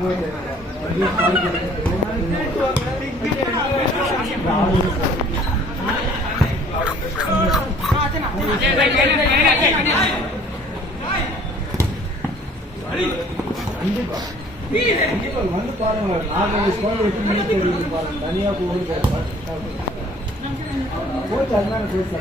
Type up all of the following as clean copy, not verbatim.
வந்து பாருங்க 4 ஸ்கோர் விட்டு பாருங்க தனியா போகுது கோச் அதனால கோச்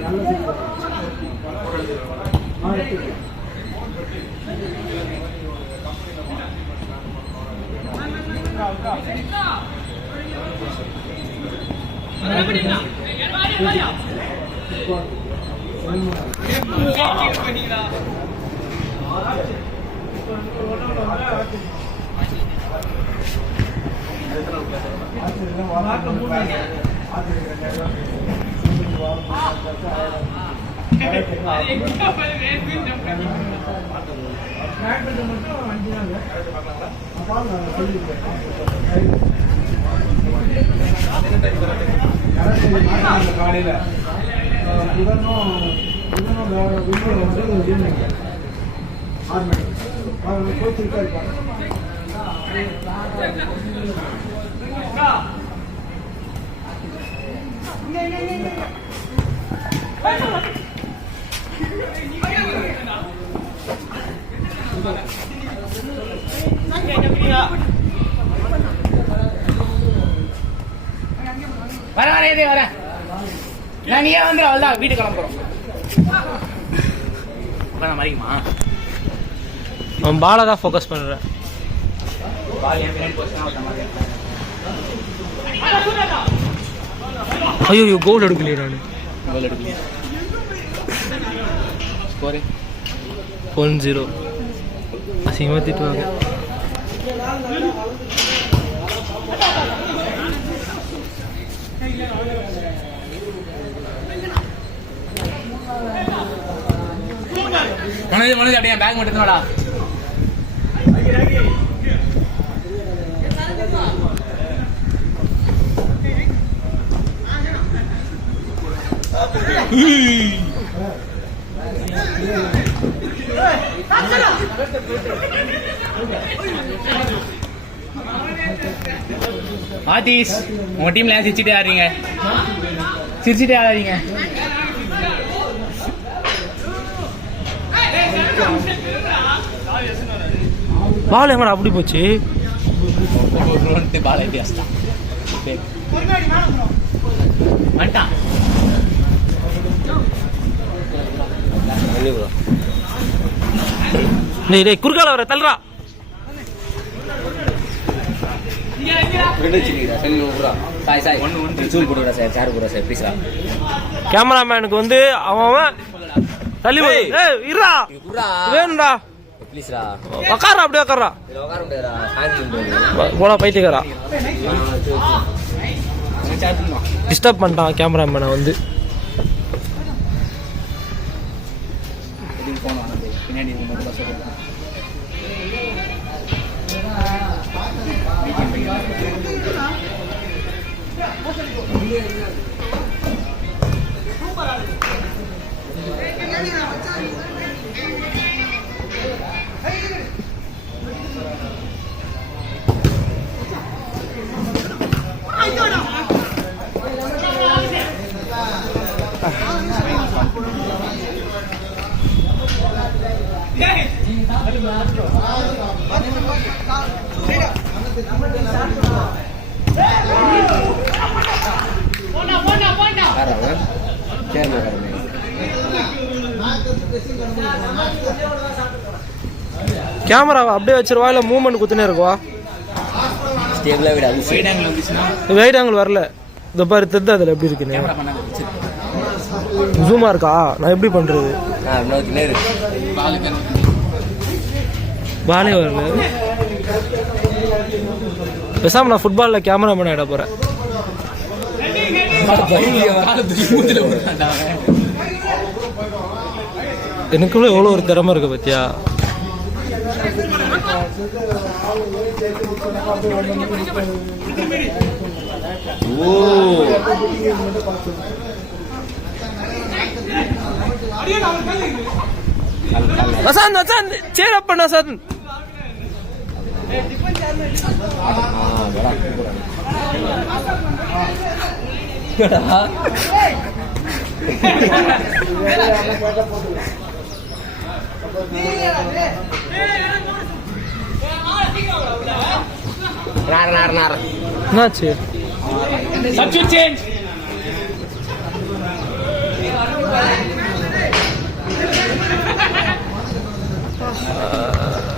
நல்ல காலையில கோச் இருக்காரு வர நான் நீயே வந்து அவள்தான் வீட்டுக்கு கிளம்புறோம். மறைக்குமா அவன் பாலை தான் ஃபோக்கஸ் பண்ணுறேன். ஐயோ கோல் எடுக்கலையே நான். கோல் எடுக்கலையே. ஸ்கோர் 1-0. அசிங்கமாக திட்டுவாங்க. மனது அப்படியே பேக் மட்டும் வாடா. ஆதிஷ் உங்க டீம்ல ஏன் சிரிச்சுட்டே ஆடுறீங்க? சிரிச்சுட்டே ஆடாதீங்க. பால் எங்கடா அப்படி போச்சு? பால் ஐடியாஸ்தான் வந்துட்டான். டேய் குறுக்கால வர தள்ளுறா. கேமராமேனுக்கு வந்து அவன் தள்ளி வேணும்டா உக்காரா அப்படியே உக்காரா போல பைத்தியக்காரா டிஸ்டர்ப் பண்ணிட்டான் கேமராமேனை வந்து. கேமராவை அப்படியே வச்சிருவா இல்ல மூவ்மெண்ட் குத்துனே இருக்குவா? வைட் ஆங்கிள் வரல. இந்த பாரு தெரிஞ்சு அதில் எப்படி இருக்குன்னு. ஜூமா இருக்கா? நான் எப்படி பண்றது? பாலே வரல. பேசாம நான் ஃபுட்பால்ல கேமராமேன் ஆயிட போறேன். எனக்குள்ள எவ்வளோ ஒரு திறமை இருக்கு பத்தியா? வசந்த் வசந்த் சேர் அப் பண்ண வசந்த். என்னாச்சு? Substitute change.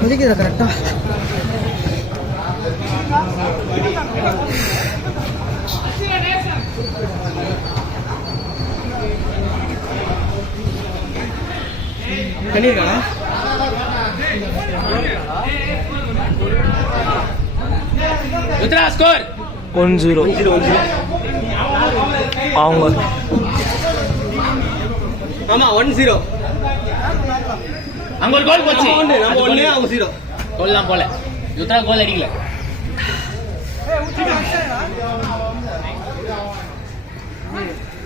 முடிக்குதா கரெக்டா? பண்ணிருக்கானா? உத்ரா ஸ்கோர் 1-0 அவங்க. ஆமா 1-0. அங்க ஒரு கோல் போச்சு. நம்ம 1 அவங்க 0. கோல்லாம் போல. உத்ரா கோல் அடிக்கல.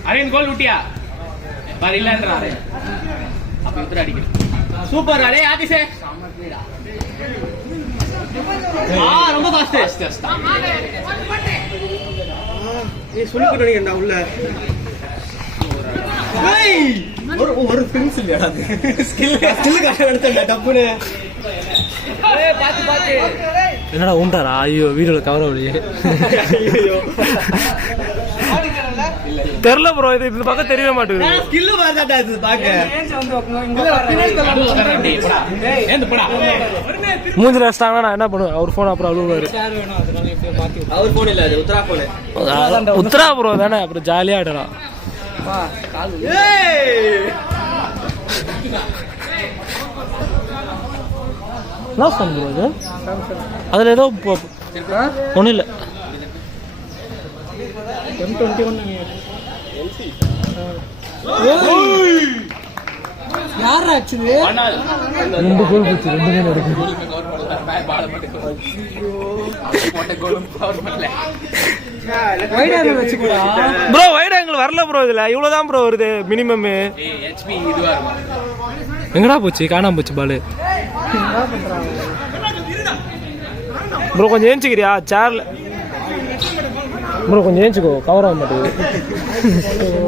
அரேன் கோல் விட்டியா? பாரு இல்லன்றா. அப்ப உத்ரா அடிக்கல. சூப்பர் அரே ஆதிசே. ரொம்ப ஃபாஸ்ட். ஏய் சுனிக்கு நினைக்கிறேன்டா உள்ள. ஏய் ஒரு ஃபினிஷ் இல்லடா. ஸ்கில் கஷ்டம் எடுத்தடா டப்புனு. ஏய் பாத்து. என்னடா உண்டாரா? ஐயோ வீடியோல கவர் ஆகலையே. தெரியல ப்ரோ, இது இந்த பக்கம் தெரியவே மாட்டேங்குது. ஸ்கில் வரதாடா இது பாக்க. மூஞ்சில வச்சிட்டாங்கன்னா நான் என்ன பண்ணுவேன்? அவர் போன் அப்புறம் அழுவாரு. அவர் போன் இல்ல, அது உத்ரா போன். உத்தரா ப்ரோ தானே, அப்புறம் ஜாலியா ஆடலாம். என்ன ஃபோன் ப்ரோ இது? அதுல ஏதோ ஒன்றும் இல்லை. யார் ஆக்சுவலி 2 கோல் போச்சு, 2 கோல் எடுக்கும். ப்ரோ வைட் ஆங்கிள் வரல ப்ரோ, இதுல இவ்வளவுதான் ப்ரோ வருது மினிமம். எங்கடா போச்சு? காணாம போச்சு பாலு. ப்ரோ கொஞ்சம் ஏஞ்சிக்கிறியா சேர்ல? ப்ரோ கொஞ்சம் ஏஞ்சிக்கோ, கவர் ஆக மாட்டேங்குது.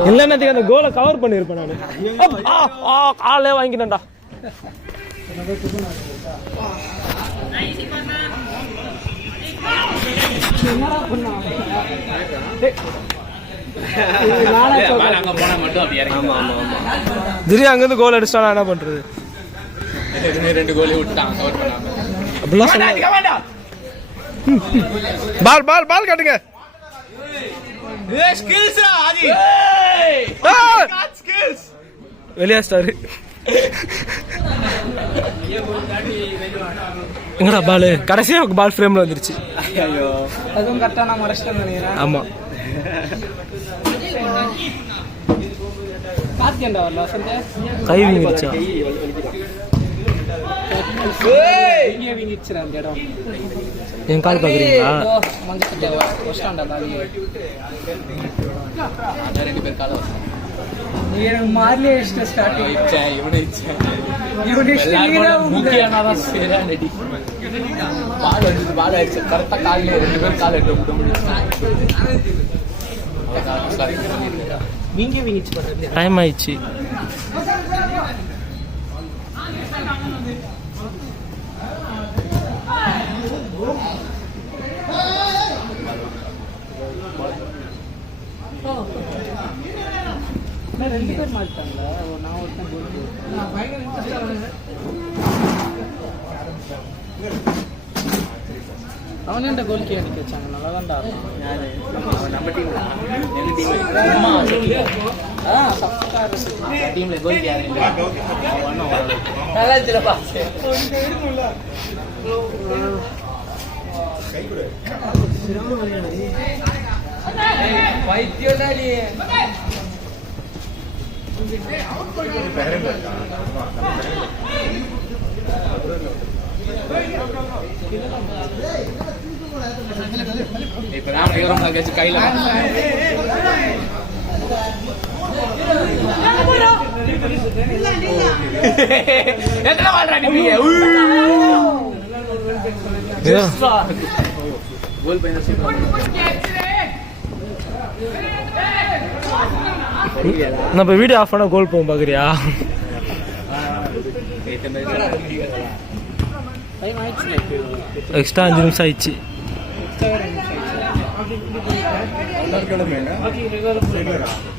இல்லைன்னதுக்கு அந்த கோலை கவர் பண்ணியிருப்பேன் நான். காலே வாங்கிட்டேன்டா. திடீர்னு அங்கிருந்து கோல் அடிச்சிட்டா என்ன பண்றது? 2 கோல் விட்டான் கவர் பண்ணாம. அப்படிலாம் சொல்ல. பால் காட்டுங்க. ஸ்கில்ஸ்ரா ஆதி. ஸ்கில்ஸ் வெளியா ஸ்டார். எங்கடா பால்? கடைசியா பால் ஃப்ரேம்ல வந்துருச்சு. ஐயோ அதுவும் கரெக்டா நான் மறச்சிட்டேன்னு நினைக்கிறேன். ஆமா பாத்தியண்டா வரல வசந்த். கை வீங்கிருச்சா? இங்க வீங்கிச்சுடா அந்த இடம். என் கால் பாக்குறீங்களா? மஞ்சள் வஸ்டாண்டா தாலி. அத 2 பேர் கால வச்சாங்க. நீ எனக்கு மார்லே ஸ்டார்டிங் இவனே முக்கியமானதா சேரா நடி. பால் அடிச்சு கரெக்டா கால்ல 2 பேர் கால் எடுத்து விட முடியும். நீங்க வீங்கிச்சு பாருங்க. டைம் ஆயிடுச்சு. நான் 2 பேர் மாட்டாங்களா? நான் ஒருத்தன் கோல். நான் பயங்கர இன்ட்ரெஸ்டா வரேன். அவனே இந்த கோல் கீ அடிக்க வச்சாங்க. நல்லா தான்டா. யாரு? நம்ம டீம்ல. எங்க டீம்ல. அம்மா சொல்லியா? சப்ஸ்டிட்யூட் டீம்ல கோல் கீ யாரு இல்ல. அவனோ நல்லா இல்ல பாஸ். கொஞ்சம் இருக்கும்ல. கை கொடு. சிரம வலியாடி. வைத்தியடாடி. இப்ப நான் இவரம் கழிச்சு கையில எத்தனை வால்றா நீங்க? கோல் பையன் நம்ம வீடியோ ஆஃப் பண்ண கோல் போகும் பாக்குறியா? டைம் ஆயிடுச்சு. எக்ஸ்ட்ரா 5 நிமிஷம் ஆயிடுச்சு.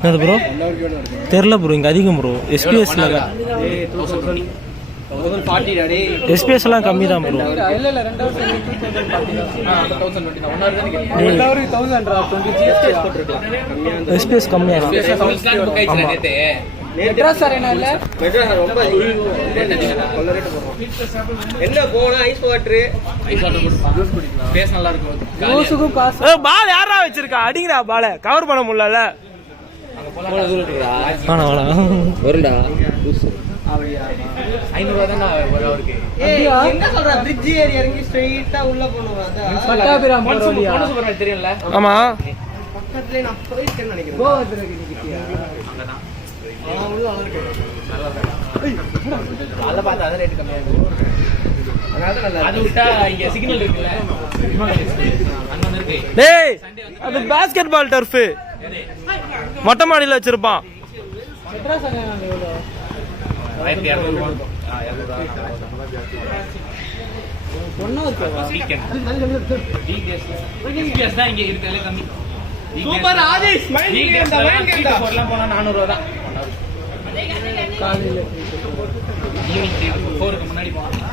என்னது ப்ரோ? தெரில ப்ரோ, இங்கே அதிகம் ப்ரோ. எஸ்பிஎஸ்ல எஸ்பிஎஸ்லாம் கம்மி தான் ப்ரோ. இல்ல 2000 எஸ்பிஎஸ் கம்மியாக மெட்ராஸ் அரேனா இல்ல என்ன போனா ஐஸ் வாட்டர் பேஸ் நல்லா இருக்கும். ஜூஸுக்கும் காசு. பால் யாரா வச்சிருக்கா? அடிங்கடா பால, கவர் பண்ண முடியல. வருண்டா 500 தான் அவருக்கு. என்ன சொல்ற? பிரிட்ஜ் ஏறி இறங்கி ஸ்ட்ரைட்டா உள்ள போணுமா? பட்டாபிராம் போறோம் தெரியல. ஆமா, பக்கத்துலயே நான் போயிட்டேன்னு நினைக்கிறேன். கோவத்துல நிக்கிட்டியா? அத பார்த்தா அத ரேட் கம்மியா இருக்கு. அது விட்டா இங்க சிக்னல் இருக்குல்ல, அங்க இருக்கு. டேய் அது பாஸ்கெட் பால் டர்ஃப் மொட்டை மாடியில வச்சிருப்பான். மெட்ராஸ் அரேனா எவ்வளவு? 1200 ஒண்ணா இருக்கா? வீக்கெண்ட் தான் இங்க இருக்கல கம்மி. சூப்பர் ஆதிஷ், மைண்ட் கேம் போறலாம் போனா 400 தான். காலையில ஈவினிங் 4க்கு முன்னாடி போனா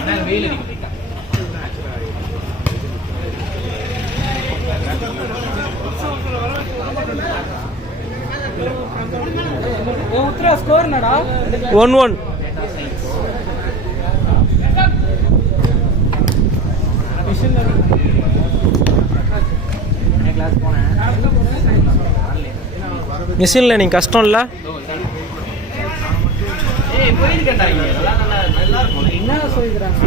ஆனா வெயில் அடிக்கும். உத்ரா ஸ்கோர் என்னடா? 1-1. கிளாஸ் போனேன். மிஷின் லேர்னிங் கஷ்டம் இல்லை? ஏய் போயிருக்கேன்டா, இங்க நல்லா இருக்கும். என்ன சொல்லிக்கிறாங்க?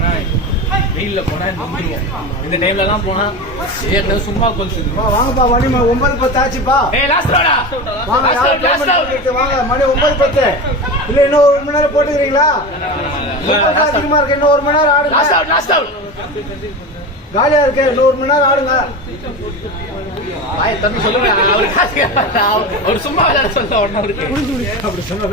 வெயில்ல போனா இந்த டைம்லலாம் போனா ஏற்கனவே சும்மா கொல்சுது. வாங்கப்பா, மணி 9:10 ஆச்சுப்பா. ஏய் லாஸ்ட் ரோடா வாங்க, யாரும் பேமெண்ட் பண்ணிட்டு வாங்க. மணி 9:10. இல்ல இன்னும் 1 மணி நேரம் போட்டுக்கிறீங்களா? அதிகமா இருக்கு, இன்னும் 1 மணி நேரம் ஆடுங்க. லாஸ்ட் அவுட் காலியா இருக்கு, இன்னும் 1 மணி நேரம் ஆடுங்க. தம்பி சொல்லுங்க, அவர் காசு அவர் சும்மா விளையாட சொல்ல ஒண்ணு இருக்கு. அப்படி சொன்ன